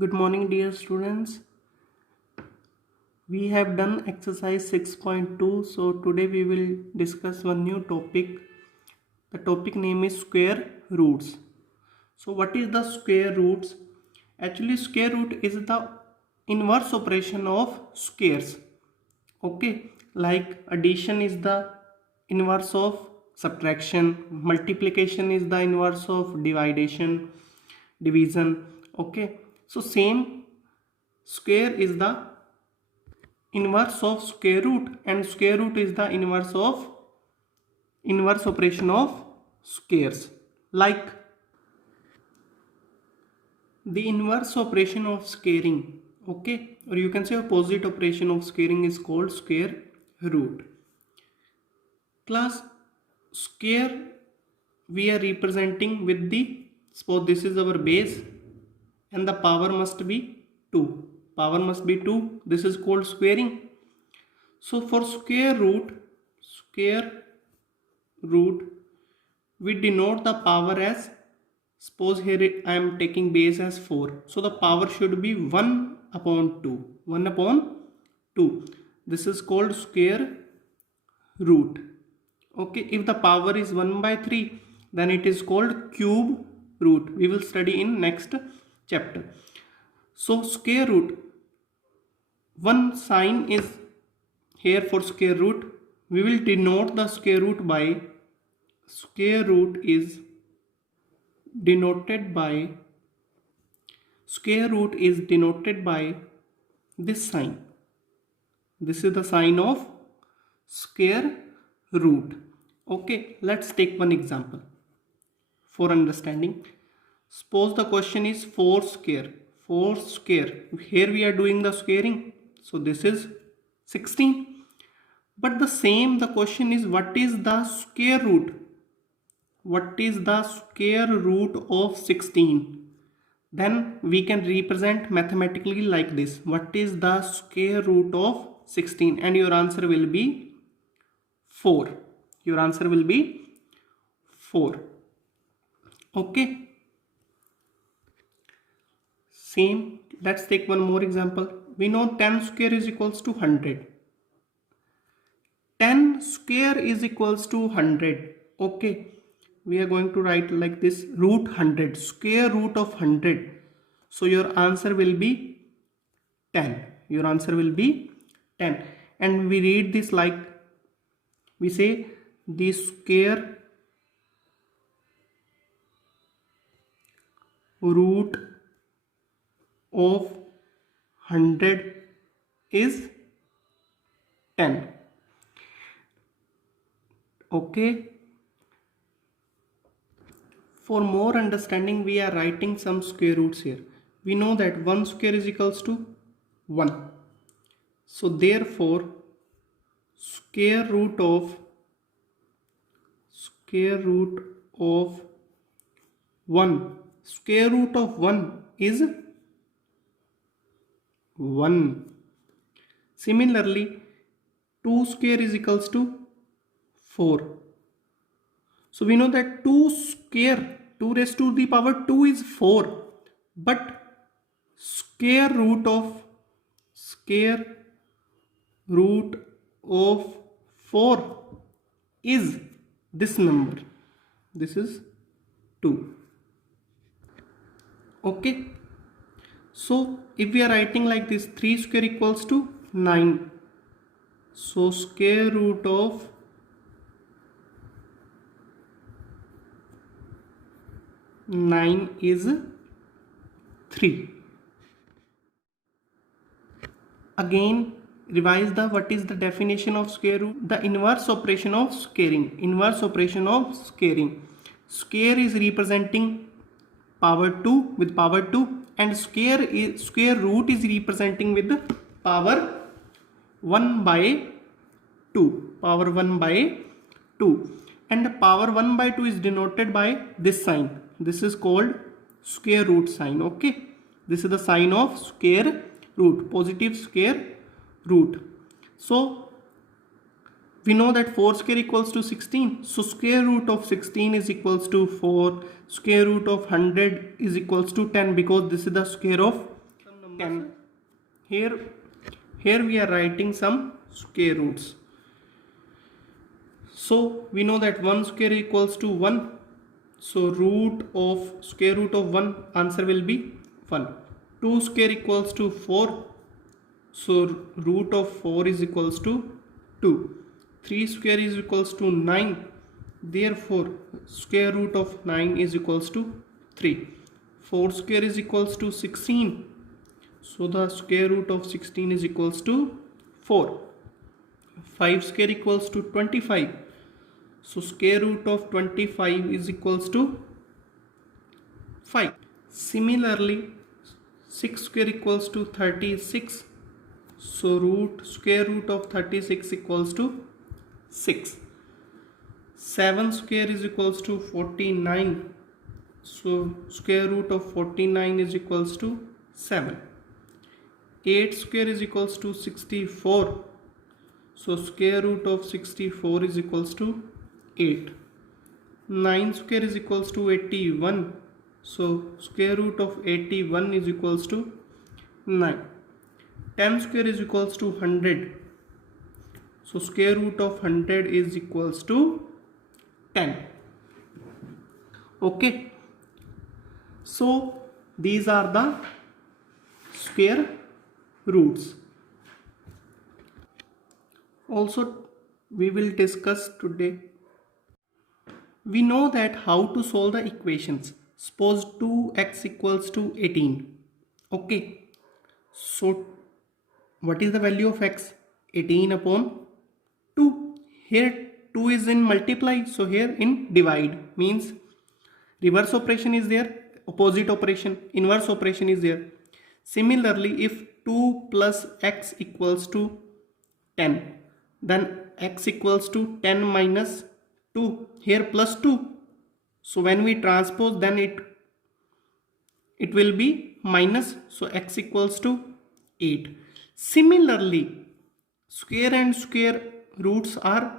Good morning, dear students. We have done exercise 6.2. So today we will discuss one new topic. The topic name is square roots. So what is the square roots? Actually, square root is the inverse operation of squares. Okay, like addition is the inverse of subtraction, multiplication is the inverse of division. Okay, so same square is the inverse of square root, and square root is the inverse operation of squares. Like the inverse operation of squaring, okay, or you can say opposite operation of squaring is called square root. Class, square we are representing with the, suppose this is our base and the power must be 2. Power must be 2. This is called squaring. So for square root, we denote the power as, suppose here I am taking base as 4. So the power should be 1 upon 2. 1 upon 2. This is called square root. Okay, if the power is 1 by 3, then it is called cube root. We will study in next chapter. So square root, one sign is here for square root. We will denote the square root by, square root is denoted by this sign. This is the sign of square root. Okay, let's take one example for understanding. Suppose the question is 4 square. 4 square. Here we are doing the squaring. So this is 16. But the question is, what is the square root? What is the square root of 16? Then we can represent mathematically like this. What is the square root of 16? And your answer will be 4. Your answer will be 4. Okay. Same. Let's take one more example. We know 10 square is equals to 100. 10 square is equals to 100. Okay. We are going to write like this, root 100, square root of 100. So your answer will be 10. Your answer will be 10. And we read this like, we say the square root of 100 is 10. Okay. For more understanding, we are writing some square roots here. We know that 1 square is equals to 1. So therefore, square root of 1. Square root of 1 is 1. Similarly, 2 square is equals to 4. So we know that 2 square, 2 raised to the power 2 is 4. But square root of 4 is this number. This is 2. Okay. So if we are writing like this, 3 square equals to 9. So square root of 9 is 3. Again, revise the what is the definition of square root? The inverse operation of squaring. Inverse operation of squaring. Square is representing power 2 with power 2, and square root is representing with the power 1 by 2. Power 1 by 2. And power 1 by 2 is denoted by this sign. This is called square root sign. Okay. This is the sign of square root, positive square root. So we know that 4 square equals to 16. So square root of 16 is equals to 4. Square root of 100 is equals to 10, because this is the square of 10. Here we are writing some square roots. So we know that 1 square equals to 1. So square root of 1, answer will be 1. 2 square equals to 4. So root of 4 is equals to 2. 3 square is equals to 9. Therefore square root of 9 is equals to 3. 4 square is equals to 16. So the square root of 16 is equals to 4. 5 square equals to 25. So square root of 25 is equals to 5. Similarly, 6 square equals to 36. So square root of 36 equals to 6. 7 square is equals to 49. So square root of 49 is equals to 7. 8 square is equals to 64. So square root of 64 is equals to 8. 9 square is equals to 81. So square root of 81 is equals to 9. 10 square is equals to 100. So square root of 100 is equals to 10. Okay. So these are the square roots. Also we will discuss today. We know that how to solve the equations. Suppose 2x equals to 18. Okay. So what is the value of x? 18 upon 2. Here 2 is in multiply. So here in divide means reverse operation is there. Opposite operation, inverse operation is there. Similarly, if 2 plus x equals to 10, then x equals to 10 minus 2. Here plus 2. So when we transpose, then it will be minus. So x equals to 8. Similarly, square and square roots are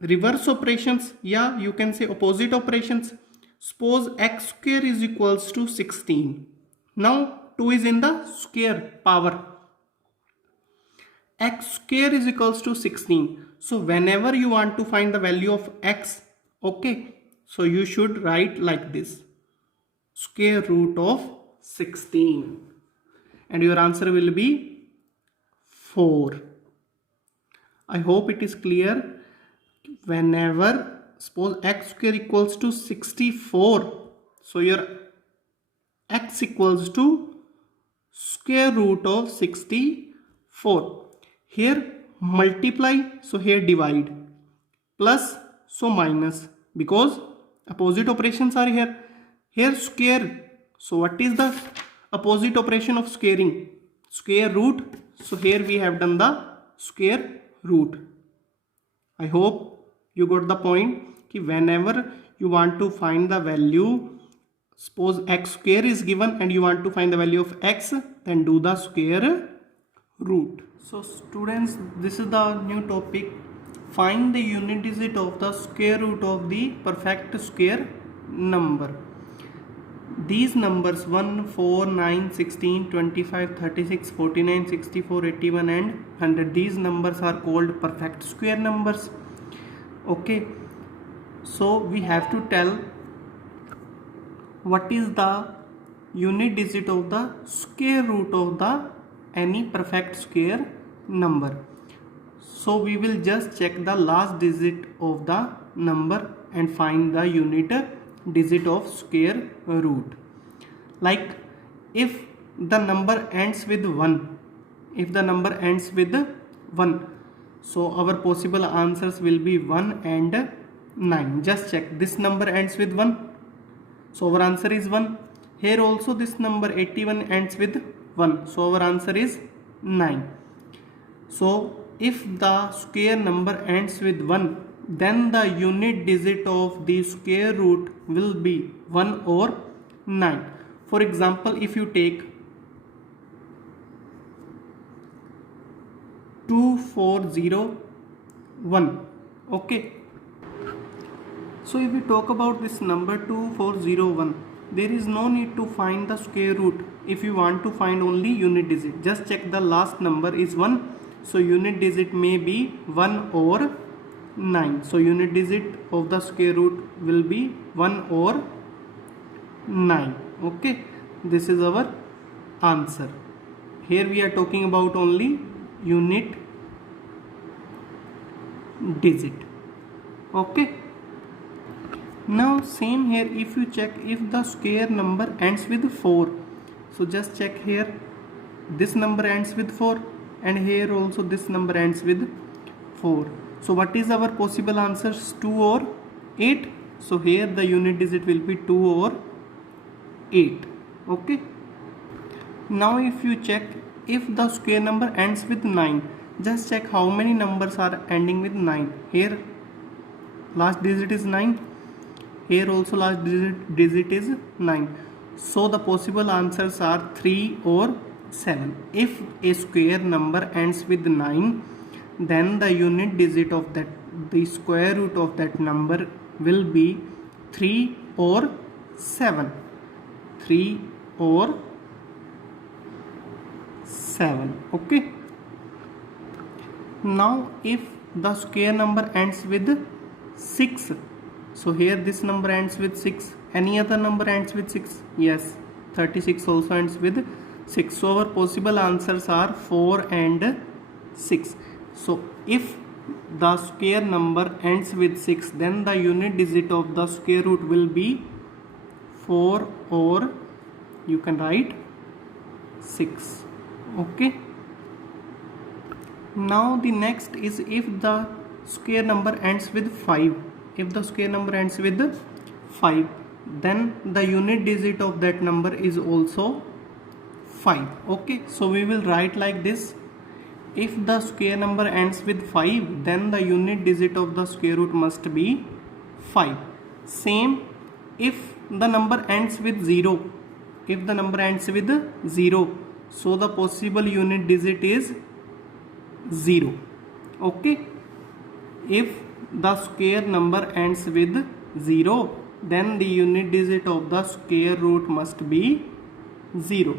reverse operations. Yeah, you can say opposite operations. Suppose x square is equals to 16. Now 2 is in the square power. X square is equals to 16. So whenever you want to find the value of x, okay, so you should write like this: square root of 16, and your answer will be 4. I hope it is clear. Whenever suppose x square equals to 64, so your x equals to square root of 64. Here multiply, so here divide, plus, so minus, because opposite operations are here. Here square, so what is the opposite operation of squaring? Square root. So here we have done the square root. I hope you got the point. Ki whenever you want to find the value, suppose x square is given and you want to find the value of x, then do the square root. So students, this is the new topic. Find the unit digit of the square root of the perfect square number. These numbers 1, 4, 9, 16, 25, 36, 49, 64, 81 and 100. These numbers are called perfect square numbers. Okay. So we have to tell what is the unit digit of the square root of the any perfect square number. So we will just check the last digit of the number and find the unit digit of square root. Like if the number ends with 1, so our possible answers will be 1 and 9. Just check, this number ends with 1, so our answer is 1. Here also this number 81 ends with 1, so our answer is 9. So if the square number ends with 1, then the unit digit of the square root will be 1 or 9. For example, if you take 2401, okay, so if we talk about this number 2401, there is no need to find the square root if you want to find only unit digit. Just check the last number is 1, so unit digit may be 1 or 9. So unit digit of the square root will be 1 or 9. Okay, this is our answer. Here we are talking about only unit digit. Okay, now same here, if you check if the square number ends with 4, so just check here, this number ends with 4 and here also this number ends with 4. So what is our possible answers, 2 or 8? So here the unit digit will be 2 or 8. Okay, now if you check if the square number ends with 9, just check how many numbers are ending with 9. Here last digit is 9, here also last digit is 9. So the possible answers are 3 or 7. If a square number ends with 9, then the unit digit of that, the square root of that number will be 3 or 7. 3 or 7. Okay, now if the square number ends with 6, so here this number ends with 6, any other number ends with 6? Yes, 36 also ends with 6. So our possible answers are 4 and 6. So if the square number ends with 6, then the unit digit of the square root will be 4 or you can write 6. Okay, now the next is if the square number ends with 5. If the square number ends with 5, then the unit digit of that number is also 5. Okay, so we will write like this: if the square number ends with 5, then the unit digit of the square root must be 5. Same if the number ends with 0. If the number ends with 0, so the possible unit digit is 0. Okay, if the square number ends with 0, then the unit digit of the square root must be 0.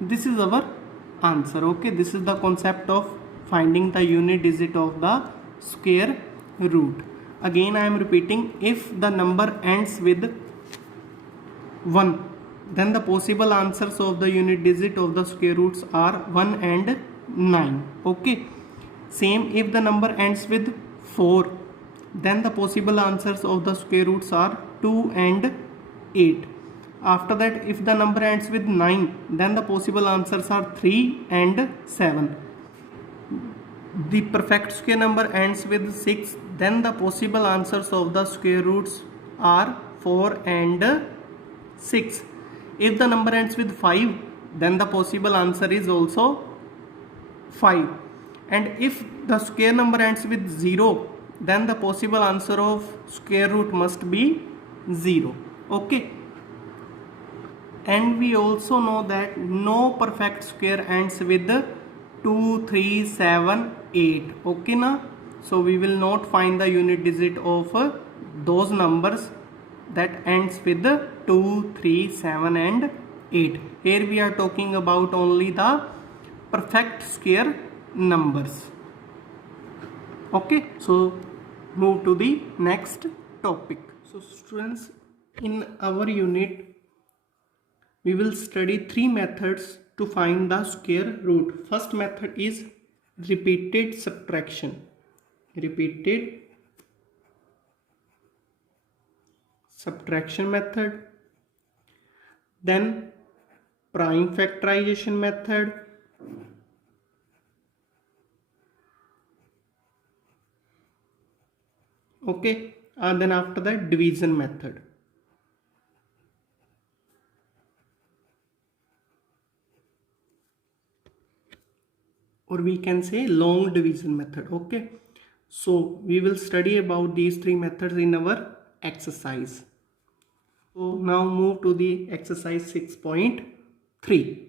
This is our answer. Okay, this is the concept of finding the unit digit of the square root. Again I am repeating, if the number ends with 1, then the possible answers of the unit digit of the square roots are 1 and 9. Okay, same if the number ends with 4, then the possible answers of the square roots are 2 and 8. After that, if the number ends with 9, then the possible answers are 3 and 7. The perfect square number ends with 6, then the possible answers of the square roots are 4 and 6. If the number ends with 5, then the possible answer is also 5. And if the square number ends with 0, then the possible answer of square root must be 0. Okay, and we also know that no perfect square ends with 2, 3, 7, 8. Okay na? So we will not find the unit digit of those numbers that ends with 2, 3, 7 and 8. Here we are talking about only the perfect square numbers. Okay, so move to the next topic. So students, in our unit we will study 3 methods to find the square root. First method is repeated subtraction. Repeated subtraction method. Then prime factorization method. Okay, and then after that division method. Or we can say long division method. Okay, so we will study about these 3 methods in our exercise. So now move to the exercise 6.3.